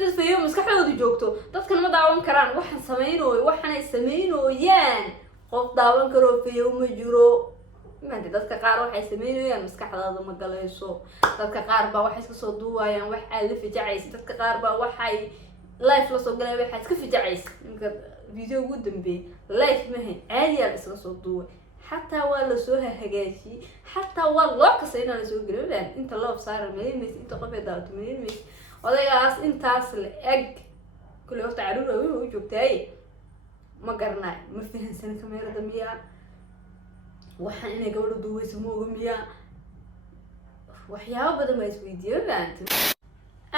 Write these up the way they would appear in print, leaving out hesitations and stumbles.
dad fayo maskaxdooda joogto dadkan ma daawan karaan waxaan sameynooyo waxaanay sameynooyaan qof daawan karo fayo ma jiro maanta dadka qaar waxay sameynayaan maskaxdaada ma galayso dadka qaar baa waxay iska soo duubayaan wax aad la fijacaysa dadka qaar baa waxay live la soo galay waxay iska fijacaysa ninka video ugu dambeeyay live mahan caadi ah iska soo duubay حتى ولا سوها هجاشي حتى والله كسينا لسوق جريان انت الله بصار مليمس انت قبل داوت مليمس ولا ياس انت اصل اج كل وقت عروره وجوبتاي ما قرنا ما فيهن سنه كاميرا دميا waxaan inay gabadhu duwayso moomiya waxyaabo badan ma isweydiiyo baanti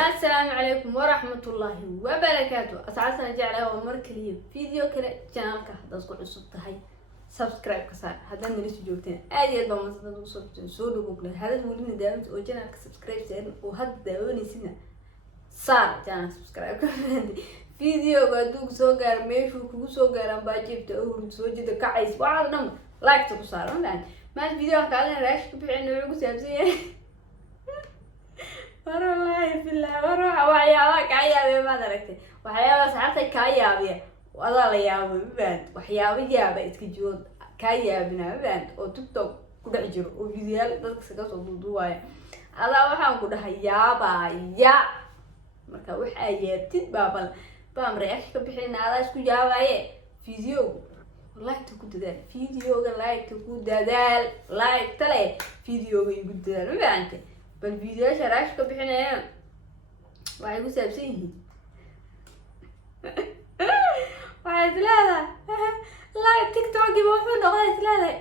assalaamu calaykum waraxmatullaahi wabarakaatu asxaabtana jeclaa oo mar kaliya video kale channelka haddaad ku cusub tahay subscribe ka saar haddaan nala soo joogteen aad iyo aad baa maanta ugu soo dhawow hadda weli daawada oo channelka subscribe saaran oo hadda daawanaysidna saar channel subscribe ka video hadduu soo gaar meeshuu kugu soo gaaraan baa jeebta oo soo jida kacays waxa dhan like to kusaaran ما الفيديو قاعدين رايش كبيعين نوعو سابسيه والله في الله وروح وحيابك عيابي ما دركتي وحيابا ساعتها كايابي والله لا يابي بنت وحيابي يابا اسكجود كايابنا بنت او تيك توك كودا جيرو او فيديوال dadka saga soo duuduwaya ala waxaan ku dhahay yaabaya marka wax ay yeertid baabal baam reex ka bixinaa isku yaabaye video لايك تكودال فيديو لايك تكودال لايك تلاقي فيديو يكودال ما أنت بالفيديو شراش كبحنا وعيبو سابسيه وعيد لا لايك تيك توك يبوحون نغاية لا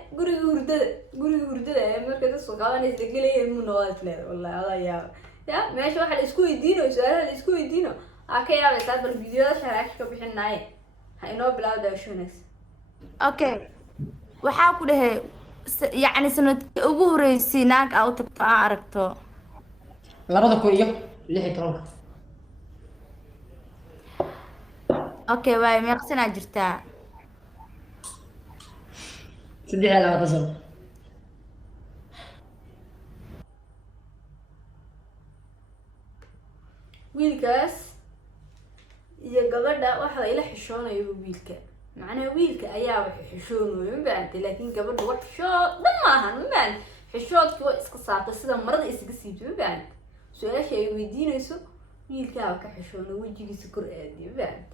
قولي وردة مركز الصقاوة نزلق لي من نغاية لا والله الله يا ماشي واحد اسكو يدينو سؤال اسكو يدينو اوكي يا بس هذا الفيديو شراش كبحنا هاي نو بلاو داشونس اوكي waxaa ku dhahay yani sanadkii ugu horeysay naag aa u tagto aa aragto 2016 okay waay meeqa sana jirtaa 23 sano wiilkaas iyo gabadha waxa ila xishoonayo wiilka معناه ويلك أيام حشون ومبانت لكن قبل وح شو دماها مبانت حشود كوا إسقصات السيدة مرض إسقسيت مبانت سؤال شيء ويدينه يسو ويلك أوك حشون ويجي سكر آدي مبانت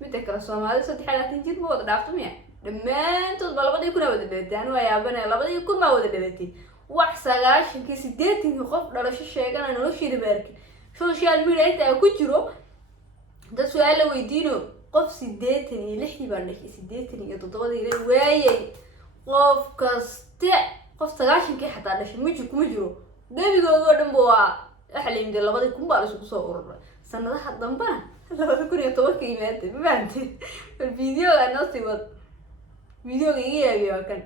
متذكر الصومالي صد حالات نجيب موضة دافتم يعني لما أنتوا بلغة يكون أود البلدان ويا بنا لغة يكون ما أود البلدان وحساقاش كيس ديتين يخاف درش الشيء كان أنا نشيد بارك سوشيال ميديا أنت أكتره ده سؤال ويدينه qof 86 baan dhashay 87 ilaa waayay qof kaste qof 90 xataa dhashay ma jiro gabigoodo dhan waa xaliimde 2000 baa la isku soo ururay sanadaha dambana 2010 ka yimaatay maanta video ana sii wad video iga yaabiyo kan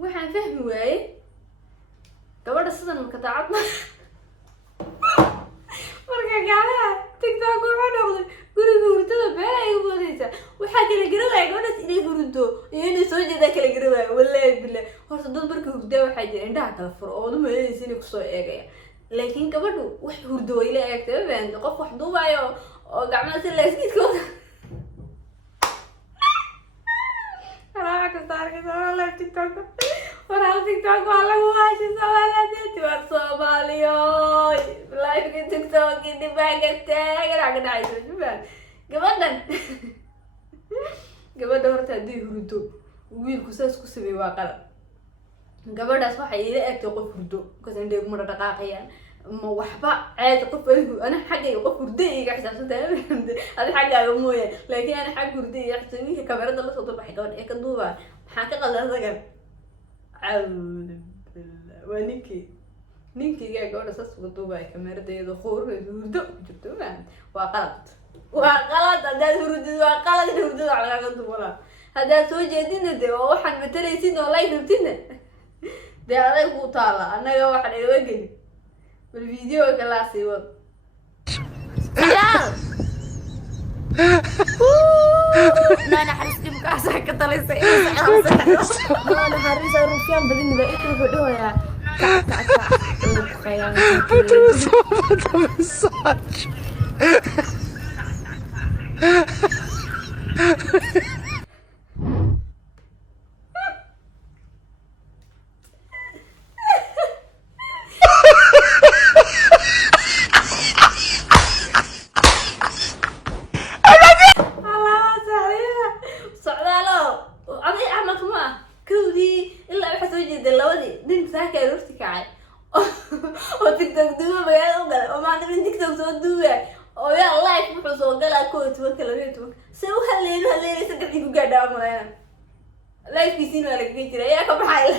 waxaan fahmi waayay gabadha sidan marka daacad marka galaha tiktok wuxuu noqday guriga hurdada beel ay u boodaysa waxaa kala garadaya gabadhaas inay hurdo iyo inay soo jeeda kala garadaya wallahi billah horta dad marka hurda waxaa jira indhaha kala furo oo dumayaysa inay kusoo eegaya laakiin gabadhu wax hurdo way la eegtay baan qof wax duubayo oo gacmaha si la iskiiskooda والله تيك توك ورا تيك توك والله واش سوالات وصوماليو لايف تيك توك دي باقت راك دايس جبال gabadha horta hadii hurdo wiilku saas ku sameey waa qalad gabadhaas waxa ila eegtay qof hurdo kasan dheeg mara dhaqaaqayaan ma waxba caadi qof ana xagay qof hurdo iga xisaabsantahay hada xagaaga mooyee laakiin ana xag hurdo iyo xisaabiga kamerada la soo baxay gabadha ee ka duuba maxaa ka qaldan ragan waa ninkii gabadha saas uga duubay kameradeeda qoorbeed hurdo jirto waa qalad hadaad hurdid waa qalad hurdada wax lagaga duubala hadaad soo jeedina dee waa waxaan matalaysid oo lay rabtidna dee aday kuu taala annaga waxaan inaga gelin بالفيديو كلا سيوط ciyaal nana xaris dhibkaasa ka talisay nana xaris ruufyaan badin ba inta wuxuu dhawayaa لايف كيسين ولا كيجرا يا كم حاجة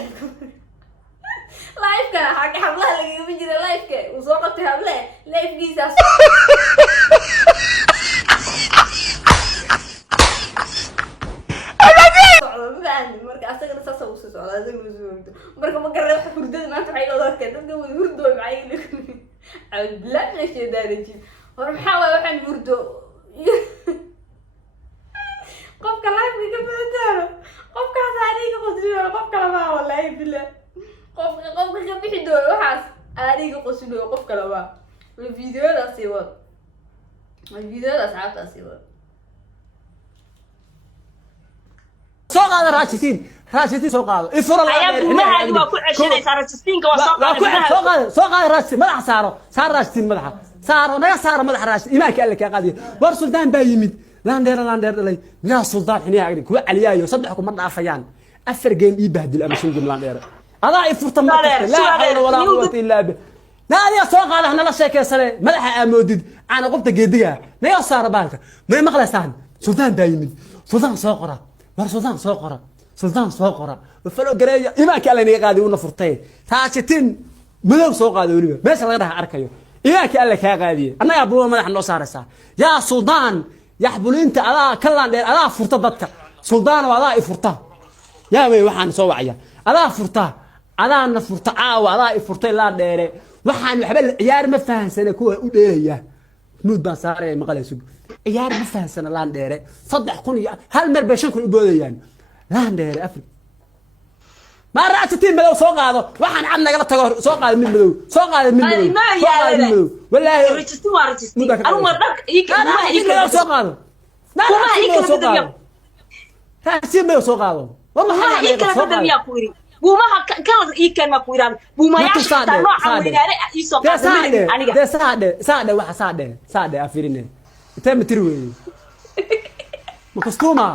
لايف كان حق حبلها لقي بيجرا لايف كه وسوقت حبلها لايف كيسا marka asagana saas uu soo socdaa asagana soo wado marka ma garan wax hurdada maanta waxay loo keenay dadka way hurdo macay abla sheedaanji war maxaa way waxaan hurdo qofka live ka bixitaano qofkaas aadiga qosliyo qofka laba wallahi billah qofka ka bixi doono waxaas aadiga qosliyo qofka laba videodaas iyo videodaas aabtaas iyo soo qaada raashitiin soo qaado ifuro la ayaa buumaha waa ku ceshanaysaa raashitinka waa soo qaada raashitiin madaxa saar raashitiin madaxa saaro naga saaro madaxa raashitiin imaanka alle ka qaadiyo war suldaan baa yimid laandheer dhalay miyaa suldaan xiniya agri kuwa caliyaayo saddex kuma dhaafayaan afar game ii bahdil ama shan game laandheer adaa ifurta ma laa hawla walaa quwwata illaa billah naadiya soo qaada nala sheekaysane madaxa amoodid aan qofta geediga naga saaro baalka ma maqlaysaan suldaan baa yimid suldaan soo qora war suldaan soo qora wafalo gareeya imaanka alle naga qaadi una furtay raashitiin madow soo qaado waliba meesha laga dhaha arkayo imaanka alle ka qaadiye annaga buuma madaxa noo saaraysa yaa suldaan yaxbulinta adaa kalaan dheer adaa furta dadka suldaan waa adaa ifurta yaa way waxaan soo wacaya adaa furta adaana furta caawa adaa ifurtay la dheere waxaan waxba ciyaar ma fahansana kuwa u dheelaya nuud baan saaray maqalayso ciyaar ma fahansana laan dheere 3,000 iyo hal mar bay 5,000 u boodayaan laan dheere afri ma raactiin madow soo qaado waxaan cad nagala tago soo qaado mid madow soo qaado mid madow wallahi rajistu waa rajisti anu ma dhaq ii ka ma ii ka soo qaado kuma ii ka soo qaado raactiin madow soo qaado wallahi ii ka badam yaa ku yiri buumaha kala ii kan ma ku yiraan buumayaasha nooca weynaare ii soo qaado aniga saade waxa saade afirine inta ma tiri weey ma kastuma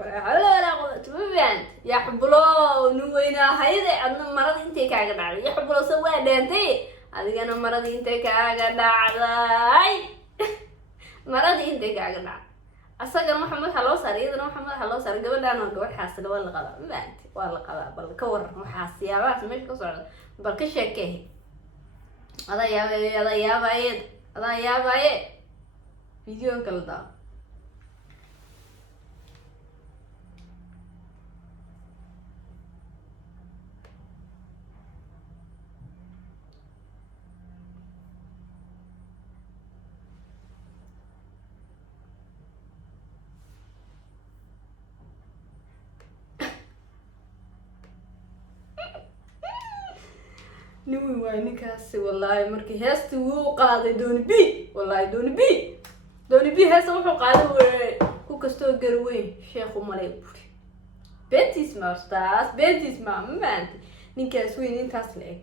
ولا قوة ببان يا حبلو نوينا هيدا عندنا مرض انت كاغا داعي يا حبلو سوا دانتي هذيك انا مرض انت كاغا داعي مرض انت كاغا داعي اسغنا محمد حلو ساريدنا محمد حلو سار غبدان oo gabadh xaasada wala qada maanti wala qada bal ka war waxa siyaabaas meesh ka socda bal ka sheekay ada yaabay video kala daa نوي وين كاسي والله مركي هستي وقاضي دوني بي والله دوني بي هسه وحو قاضي كو كستو قروين شيخ ومالي بنتي اسمع استاذ بنتي اسمع ما انت نينكاس وين انتاس لك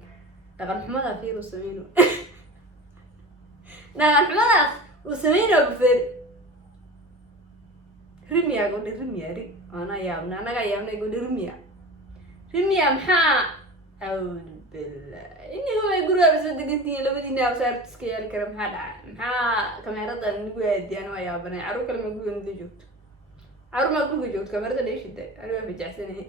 لقد حمدها فير وسمينو لقد حمدها وسمينو بفير رميا قولي رميا ري انا يابنا انا يابنا يقولي رميا محا أعوذ بالله إني هو يقولوا بس دقيقتين لبدينا بصير تسكيل الكرم هذا كاميرا نقول يدي أنا ويا بني عروك لما يقولون دي جوت عروك ما يقولوا جوت كاميرا ليش ده أنا في جحسني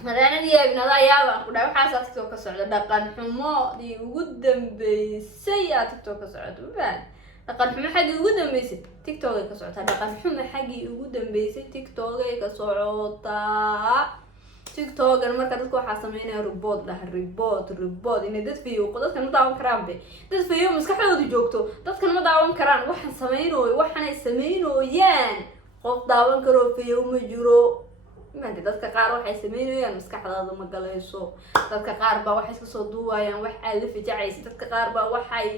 هذا أنا دي ابن هذا يابا وده حاسة تكتوك الصعود دقن حمو دي قدام بسيئة تكتوك الصعود وبعد دقن حمو حاجة قدام بيسي tiktok ay ka socotaa dhaqan xumo xaggii ugu dambeysay tiktok ay ka socotaa tiktokan marka dadka waxaa sameynaya report inay dad fiyo dadkan ma daawan karaan be dad fiyo maskaxdooda joogto dadkan ma daawan karaan waxanay sameynooyaan qof daawan karo fiyo ma jiro maanta dadka qaar waxay sameynayaan maskaxdooda ma galayso dadka qaar baa waxay iska soo duubayaan wax aad la fijacaysa dadka qaar baa waxay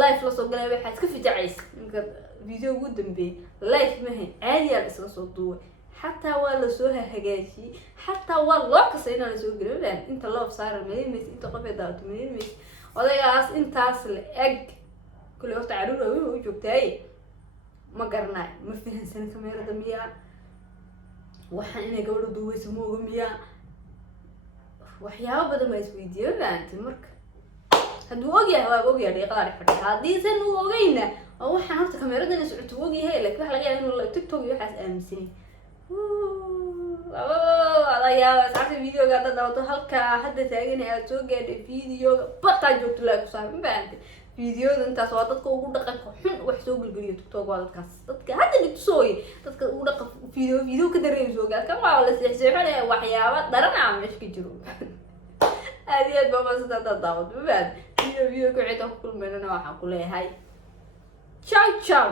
live la soo galay waxay iska fijacaysa marka video ugu dambeeyay live mahay caadi iska soo duubay حتى ولا سوها هجاشي حتى والله كسينا نسوي جريمة أنت الله بصار مليمس أنت قبل داوت مليمس وده ياس أنت أصل أج كل وقت عروض أقول وجبتاي ما قرنا ما فيها سنة كاميرا دمية وحنا قبل دوي سموه مية وحياه بدل ما يسوي ديو لا أنت مرك هدو وجه اللي قاري حتى هذه سنة وجينا أو حنا نفس كاميرا ده نسوي توجي هاي لك واحد لقى إنه تيك توك يحس أمسين يا ساعات الفيديو قاعدة داوتو هلكا حد تاجني أتوقع الفيديو بطل جوت لك صار بعد فيديو أنت صوتك وقولك حن وحسوق الفيديو تكتب على الكاس هذا اللي تسوي تقولك فيديو كده ريزو قال كم ولا سيحنا وحياة درنا عم مش كجرو هذه بابا ستة داوت بعد فيديو قاعدة كل مننا وحقولها هاي تشاو